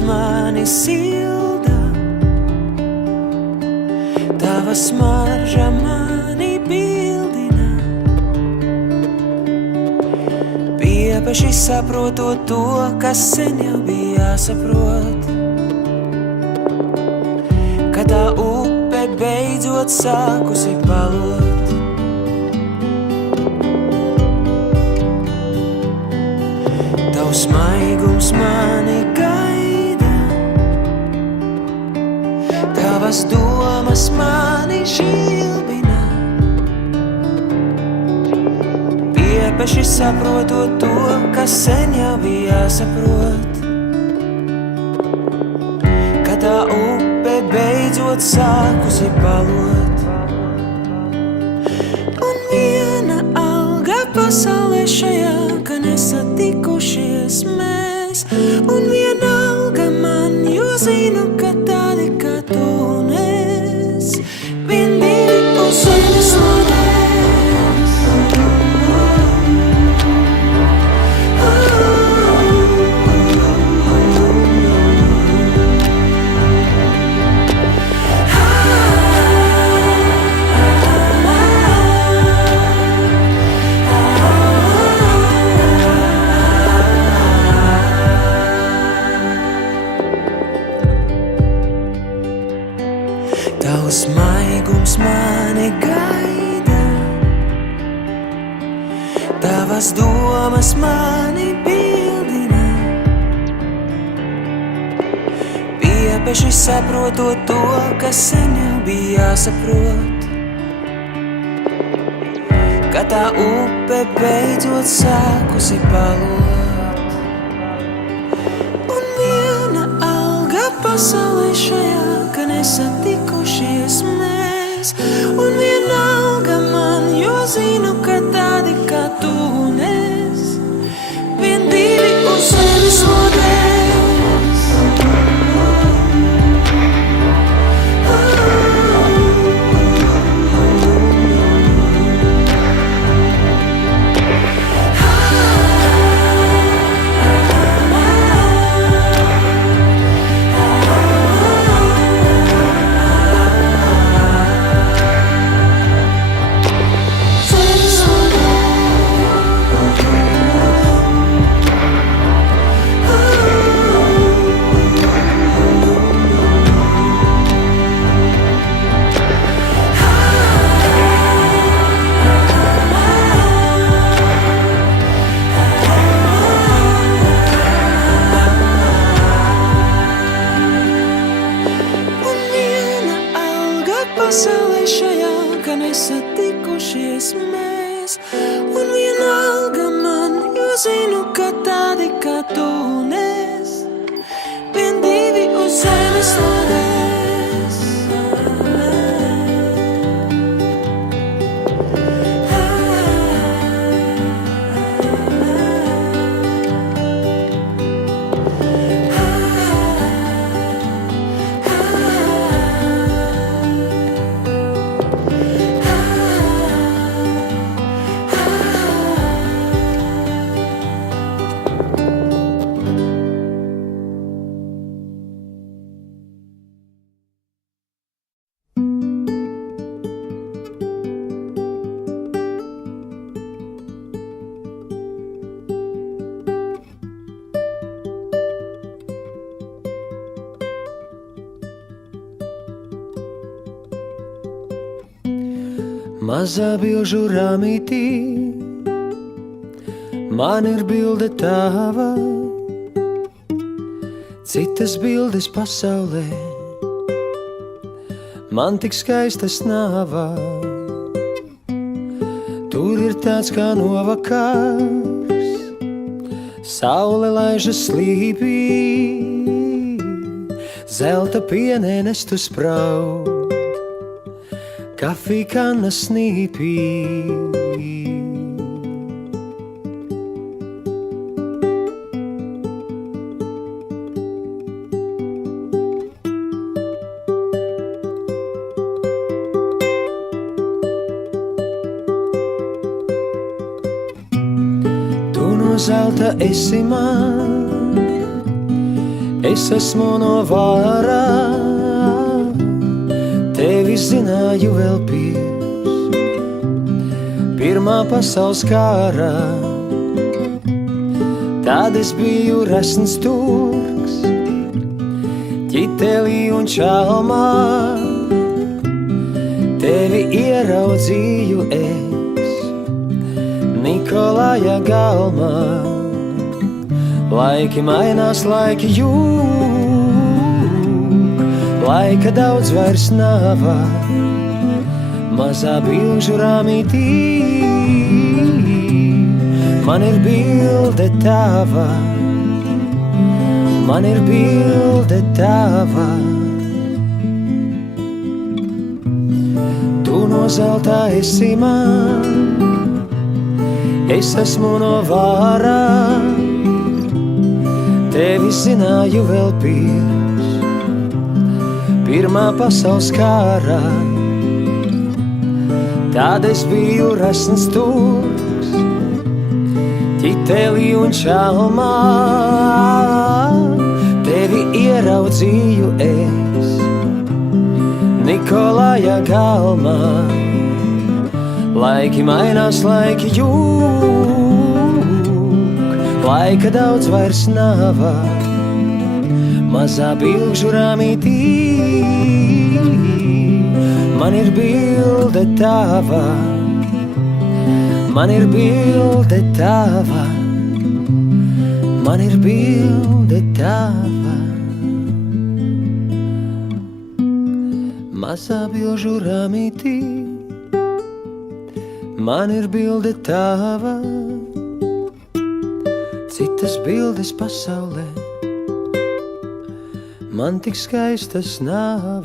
Tavs mani silda, Tava smarža mani bildina. Piepeši saprotot to, kas sen jau bija jāsaprot, ka tā upe beidzot sākusi palot. Tavs maigums mani gaida, Tavas domas mani žilbina. Piepeši saprotot to, kas sen jau bija jāsaprot, ka tā upe beidzot sākusi palot. Un viena alga pasaulē šajā, ka nesatikušies mēs. Un vienalga man, jo zinu, ka tādi kā tu un es vien divi uz zemes lodēs. Tavs maigums mani gaida, Tavas domas mani bildina. Piepeši saprotot to, kas sen jau bija jāsaprot, ka tā upe beidzot sākusi palot. Un viena alga pasaulē šajā, ka nesatikušies mēs. Un vienalga man, jo zinu, ka tādi kā tu un es vien divi uz zemes lodēs. Pasaulē šajā, ka nesatikušies mēs. Un vienalga man, jo zinu, ka tādi kā tu un es vien divi uz zemes lodēs. Mazā bilžu rāmītī man ir bilde tava, citas bildes pasaulē man tik skaistas nāva. Tur ir tāds kā novakars, saule laižas slīpī, zelta pienēnestu spraud, kafija kanna snīpī. Tu no zelta esi man, Es esmu no vārā, tevi zināju vēl pirmā pasaules kārā. Tad es biju resns turks, ķitelī un čalmā. Tevi ieraudzīju es Nikolaja galmā. Laiki mainās, laiki jūg, laika daudz vairs nav. Mazā bilžu rāmītī man ir bilde tava, man ir bilde tava. Tu no zelta esi man, es esmu no vārā. Tevi zināju vēl pirmā pasaules kārā. Tad es biju resns turks, ķitelī un čalmā. Tevi ieraudzīju es Nikolaja galmā. Laiki mainās, laiki jūg, laika daudz vairs nav. Mazā bilžu rāmītī man ir bilde tava, man ir bilde tava, man ir bilde tava. Mazā bilžu rāmītī man ir bilde tava. Citas bildes pasaulē man tik skaistas nav.